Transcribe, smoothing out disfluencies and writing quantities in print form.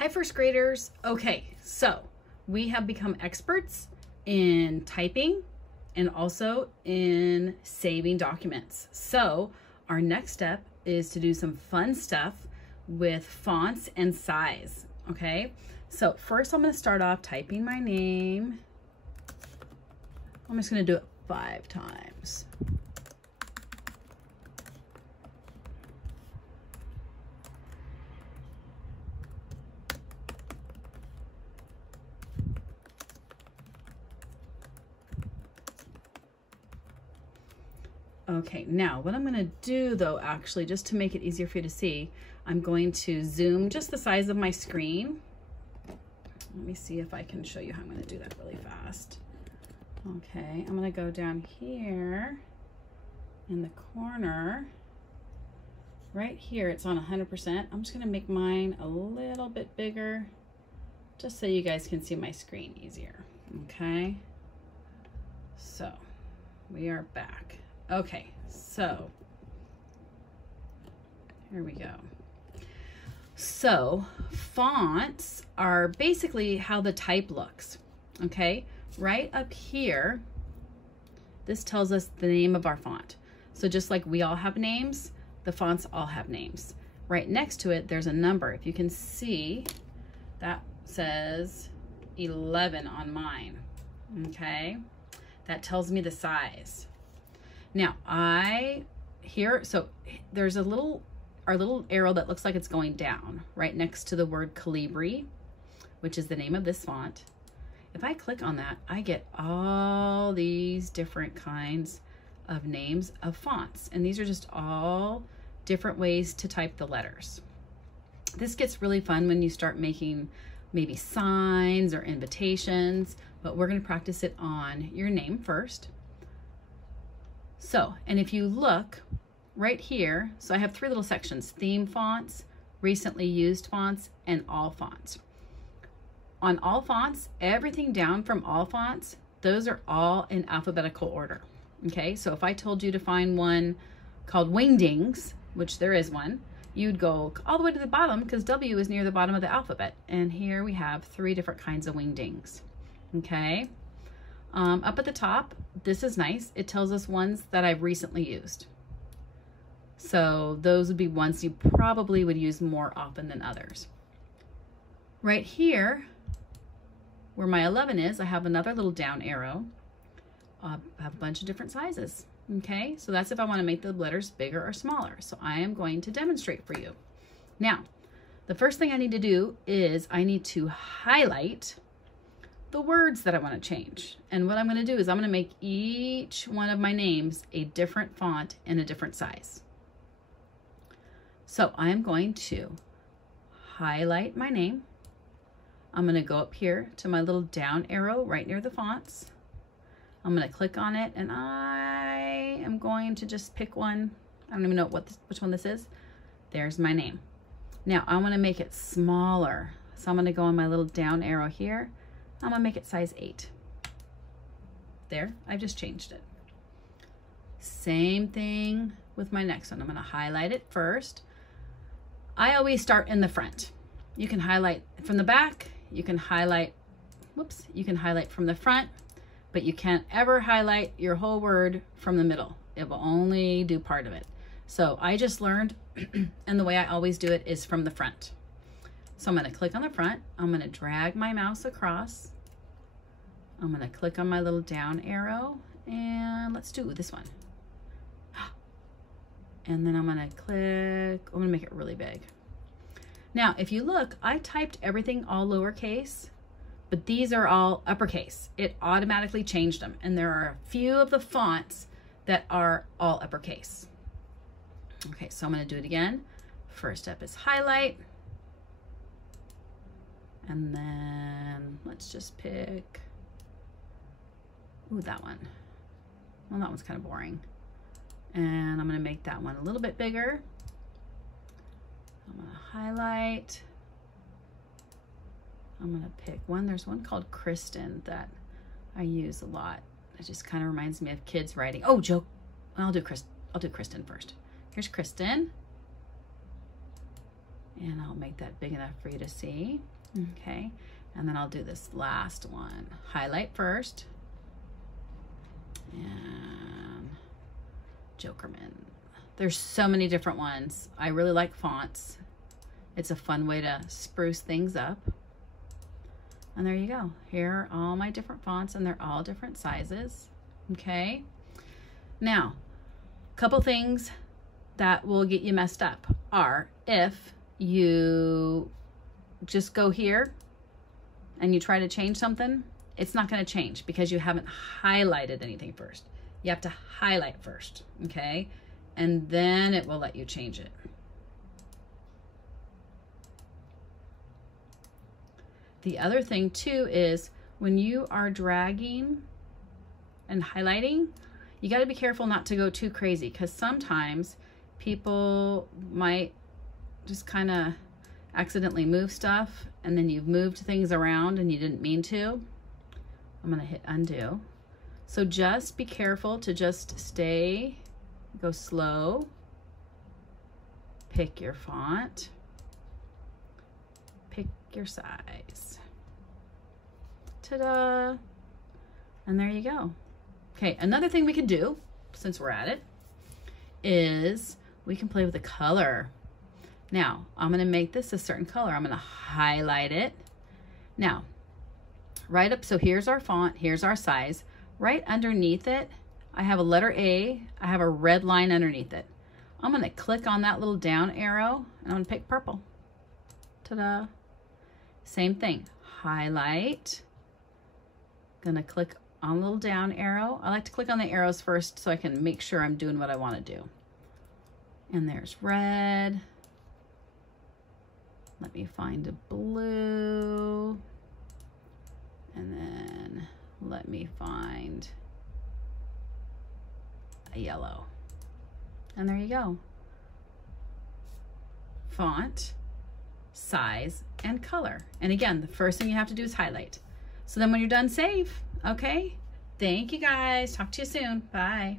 Hi, first graders. Okay, so we have become experts in typing and also in saving documents. So our next step is to do some fun stuff with fonts and size, okay? So first I'm gonna start off typing my name. I'm just gonna do it 5 times. Okay, now what I'm gonna do though, actually, just to make it easier for you to see, I'm going to zoom just the size of my screen. Let me see if I can show you how I'm gonna do that really fast. Okay, I'm gonna go down here in the corner. Right here, it's on 100%. I'm just gonna make mine a little bit bigger, just so you guys can see my screen easier, okay? So, we are back. Okay, so here we go. So fonts are basically how the type looks, okay? Right up here, this tells us the name of our font. So just like we all have names, the fonts all have names. Right next to it, there's a number. If you can see, that says 11 on mine, okay? That tells me the size. Now so there's our little arrow that looks like it's going down right next to the word Calibri, which is the name of this font. If I click on that, I get all these different kinds of names of fonts. And these are just all different ways to type the letters. This gets really fun when you start making maybe signs or invitations, but we're gonna practice it on your name first. So, and if you look right here, so I have 3 little sections: theme fonts, recently used fonts, and all fonts. On all fonts, everything down from all fonts, those are all in alphabetical order, okay? So if I told you to find one called Wingdings, which there is one, you'd go all the way to the bottom because W is near the bottom of the alphabet. And here we have 3 different kinds of Wingdings, okay? Up at the top, this is nice. It tells us ones that I've recently used. So those would be ones you probably would use more often than others. Right here, where my 11 is, I have another little down arrow. I have a bunch of different sizes, okay? So that's if I want to make the letters bigger or smaller. So I am going to demonstrate for you. Now, the first thing I need to do is I need to highlight the words that I want to change. And what I'm going to do is I'm going to make each one of my names a different font and a different size. So I'm going to highlight my name. I'm going to go up here to my little down arrow right near the fonts. I'm going to click on it, and I am going to just pick one. I don't even know which one this is. There's my name. Now I want to make it smaller. So I'm going to go on my little down arrow here. I'm gonna make it size 8. There, I've just changed it. Same thing with my next one. I'm gonna highlight it first. I always start in the front. You can highlight from the back, you can highlight from the front, but you can't ever highlight your whole word from the middle. It will only do part of it. So I just learned, and the way I always do it is from the front. So I'm going to click on the front. I'm going to drag my mouse across. I'm going to click on my little down arrow, and let's do this one. And then I'm going to click, I'm going to make it really big. Now, if you look, I typed everything all lowercase, but these are all uppercase. It automatically changed them. And there are a few of the fonts that are all uppercase. Okay, so I'm going to do it again. First step is highlight. And then let's just pick, ooh, that one. Well, that one's kind of boring. And I'm gonna make that one a little bit bigger. I'm gonna highlight. I'm gonna pick one. There's one called Kristen that I use a lot. It just kind of reminds me of kids writing. Oh, joke. I'll do Kristen first. Here's Kristen. And I'll make that big enough for you to see. Okay, and then I'll do this last one. Highlight first. And Jokerman. There's so many different ones. I really like fonts. It's a fun way to spruce things up. And there you go. Here are all my different fonts, and they're all different sizes. Okay. Now, a couple things that will get you messed up are if you just go here and you try to change something, it's not going to change because you haven't highlighted anything first. You have to highlight first, okay? And then it will let you change it. The other thing too is when you are dragging and highlighting, you got to be careful not to go too crazy, because sometimes people might just kind of accidentally move stuff and then you've moved things around and you didn't mean to. I'm going to hit undo. So just be careful to just stay, go slow, pick your font, pick your size. Ta-da! And there you go. Okay, another thing we could do, since we're at it, is we can play with the color. Now, I'm gonna make this a certain color. I'm gonna highlight it. Now, right up, so here's our font, here's our size. Right underneath it, I have a letter A, I have a red line underneath it. I'm gonna click on that little down arrow, and I'm gonna pick purple. Ta-da! Same thing, highlight. Gonna click on a little down arrow. I like to click on the arrows first so I can make sure I'm doing what I wanna do. And there's red. Let me find a blue. And then let me find a yellow. And there you go. Font, size, and color. And again, the first thing you have to do is highlight. So then when you're done, save. Okay? Thank you guys. Talk to you soon. Bye.